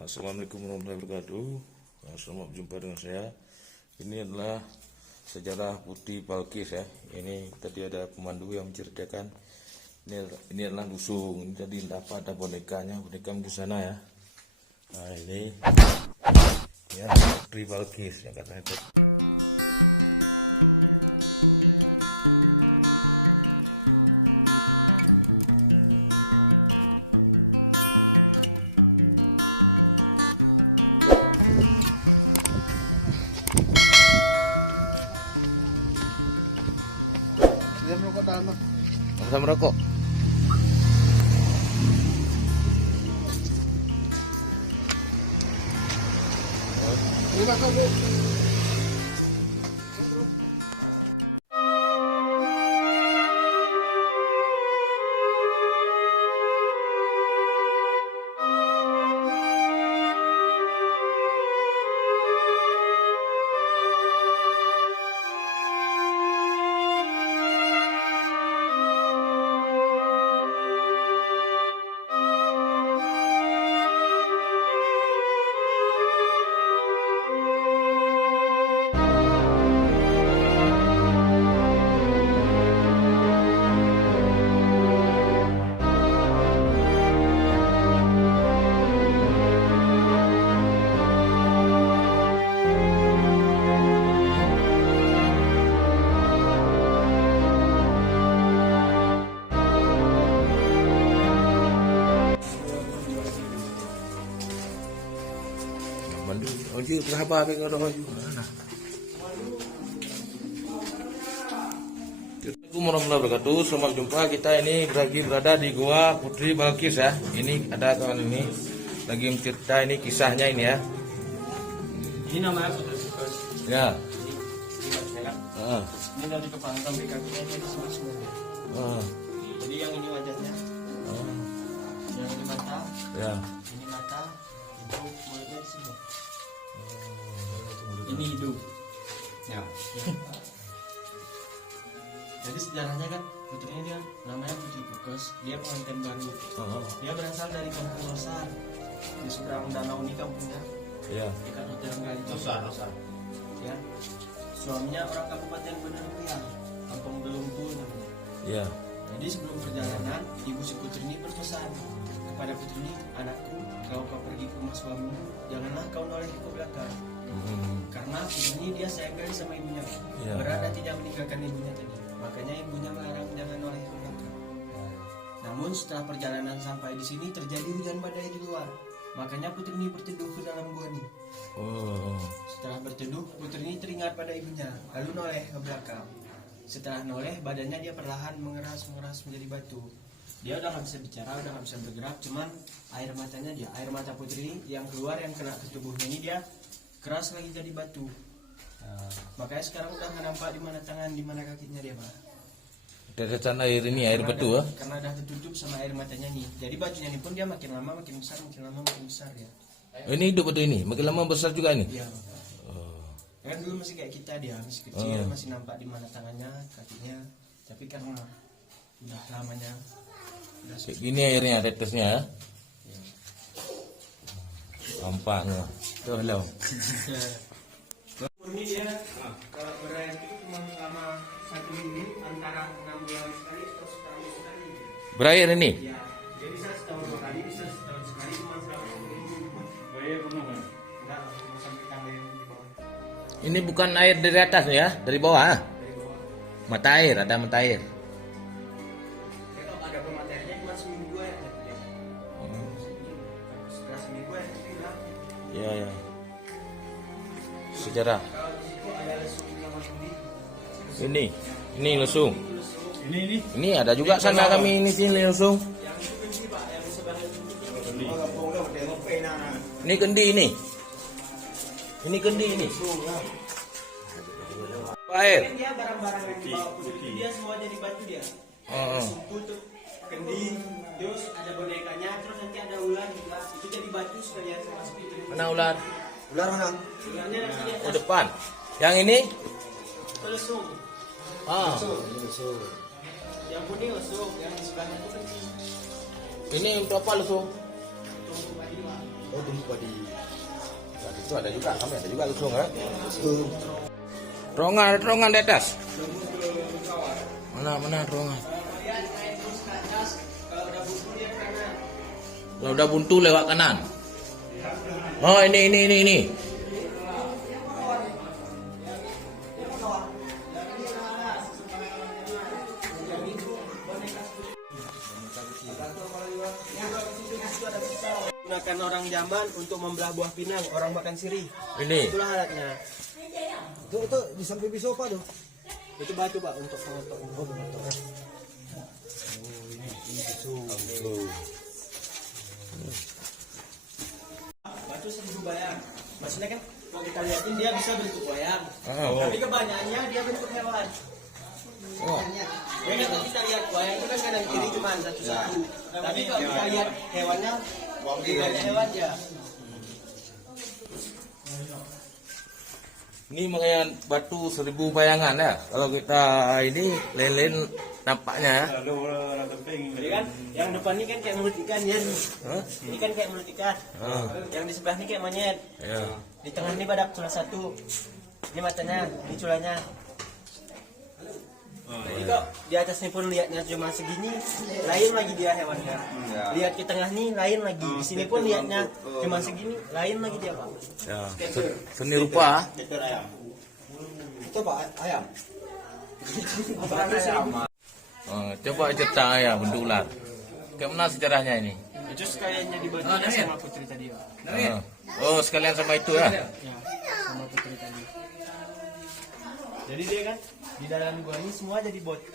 Assalamualaikum warahmatullahi wabarakatuh. Selamat berjumpa dengan saya. Ini adalah sejarah Putri Balkis ya. Ini tadi ada pemandu yang menceritakan. Ini adalah lusung. Ini tadi ada bonekanya, boneka di sana ya. Nah ini ya Putri Balkis yang katanya itu. Dia merokok dalam. Bisa merokok. Ini masuk, Bu. Oji berapa ke roh oji? Assalamualaikum warahmatullahi wabarakatuh. Selamat jumpa. Kita ini berada di Gua Putri Balkis ya. Ini ada kawan ini lagi mencerita ini kisahnya ini ya. Ini namanya Putri Balkis. Ya. Ini dari kepala sampai kakinya ini semua. Jadi yang ini wajahnya, yang ini mata, Ya. ini mata, itu mulutnya di sini. Ini hidung. Ya. Jadi sejarahnya kan putrinya dia namanya Putri Balkis. Dia pengantin baru. Dia berasal dari kampung Losar. Di seberang danau ini kampungnya. Ya. Dekat Hotel Gali. Losar. Ya. Suaminya orang Kabupaten Bener Rupiah, Kampung Belumpu namanya. Ya. Jadi sebelum perjalanan, ibu si Putri ini berpesan kepada Putri ini, anakku, kalau kau pergi ke rumah suamimu, janganlah kau noleh ke belakang. Karena Putri ini dia sayang sekali sama ibunya. Ya. Berada tidak meninggalkan ibunya tadi. Makanya ibunya melarang jangan noleh ke belakang. Namun setelah perjalanan sampai di sini terjadi hujan badai di luar. Makanya Putri ini berteduh ke dalam gua nih. Setelah berteduh, Putri ini teringat pada ibunya, lalu noleh ke belakang. Setelah noleh, badannya dia perlahan mengeras menjadi batu. Dia udah nggak bisa bicara, udah nggak bisa bergerak, cuman air mata Putri ini yang keluar yang kena ke tubuhnya ini dia keras lagi jadi batu. Makanya sekarang udah nggak nampak di mana tangan, di mana kakinya dia, Pak. Deretan air ini air batu ya. Karena udah tertutup sama air matanya nih. Jadi batunya ini pun dia makin lama makin besar ya. Ini hidup batu ini, makin lama besar juga ini. Iya. Kan dulu masih kayak kita, dia masih kecil, masih nampak di mana tangannya, kakinya. Tapi karena udah lamanya udah Kayak gini airnya, tetesnya ya. Nampaknya. Tuh lo. Ini dia kalau berair itu cuma selama 1 minggu antara 6 bulan sekali atau setahun sekali. Berair ini. Ya, dia bisa setahun 2 kali, bisa setahun sekali, cuma selama 1 minggu. Berair penuh kan? Enggak, langsung sampai tangan yang di bawah. Ini bukan air dari atas ya, dari bawah. Dari bawah. Mata air, ada mata air. Ya, kalau ada pematahnya cuma seminggu ya. Setelah seminggu ya, itu hilang. Ya ya. Sejarah. Kalau di situ ada lesung sama kendi. Ini lesung. Ini. Ini ada juga sana kami ini sini lesung. Yang itu kendi Pak, yang di sebelah itu. Ini kendi ini. Ini kendi ini. Air. Kan dia barang-barang yang dibawa Putri dia semua jadi batu dia. Suku tuh kendi, terus ada bonekanya, terus nanti ada ular juga. Itu jadi batu sekalian sama seperti itu. Mana ular? Ular mana? Ularnya langsung di Oh atas. depan. Yang ini? Lesung. Yang kuning lesung, yang di sebelahnya itu kendi. Ini untuk apa lesung? Untuk mandi Pak. Oh, tumpuk padi. Nah, itu ada juga, kami ada juga lusung ya. Terowongan di atas. Mana terowongan? Kalau udah buntu lewat kanan. Oh ini. Gunakan orang jamban untuk membelah buah pinang, orang makan sirih. Ini. Itulah alatnya. Itu di samping pisau apa tuh? Itu batu Pak untuk pengotok. Oh, pengotok. Batu seribu bayang. Maksudnya kan kalau kita lihatin dia bisa bentuk bayang. Tapi kebanyakannya dia bentuk hewan. Ya, kalau kita lihat bayang itu kan kanan kiri cuma satu-satu. Tapi kalau kita lihat hewannya banyak hewan ya. Ini makanya batu 1000 bayangan ya. Kalau kita ini lain-lain nampaknya ya. Jadi kan yang depan ini kan kayak mulut ikan ya. Ini kan kayak mulut ikan. Yang di sebelah ini kayak monyet. Ya. Di tengah ini badak cula satu. Ini matanya, ini culanya. Jadi kok di atas ini pun lihatnya cuma segini, lain lagi dia hewannya. Lihat ke tengah nih, lain lagi. Di sini pun lihatnya cuma segini, lain lagi dia Pak. Ya. Seni rupa. Itu Pak, ayam. Coba cerita ya bentuk ular. Kayak mana sejarahnya ini? Itu sekaliannya dibantu sama putri tadi Pak. Oh sekalian sama itu ya. Ya, sama putri tadi. Jadi dia kan di dalam gua ini semua jadi batu.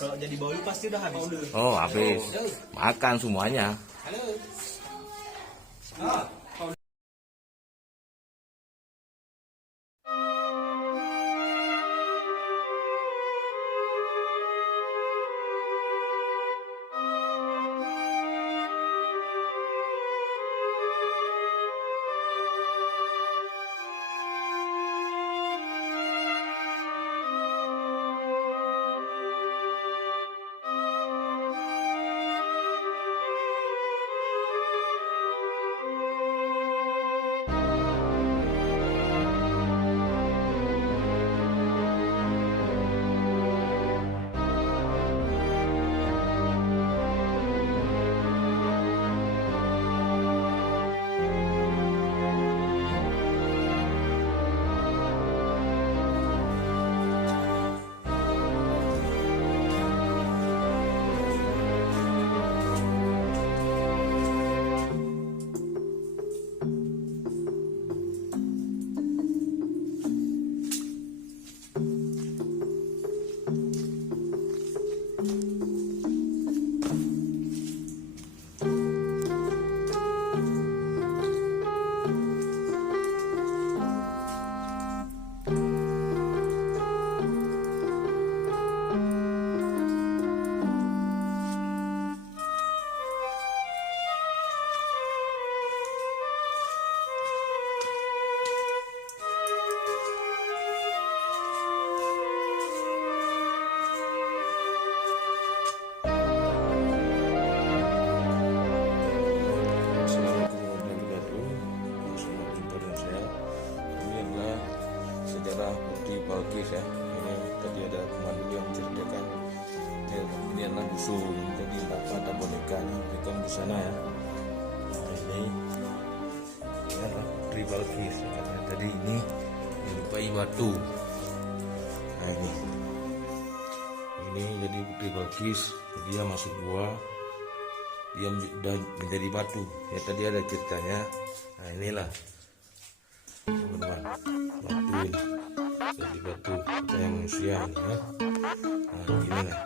Kalau jadi bolu pasti udah habis. Oh habis. Makan semuanya. Balkis ya. Ini tadi ada pemandu yang menceritakan ini adalah musuh. Jadi ada bonekanya berikan di sana ya. Nah, ini adalah Putri Balkis. Karena tadi ini menyerupai batu. Nah ini jadi Putri Balkis. Dia masuk gua, dia sudah menjadi batu. Ya tadi ada ceritanya. Nah inilah teman-teman, batu ini jadi batu kayak manusia ini ya. Nah gini lah.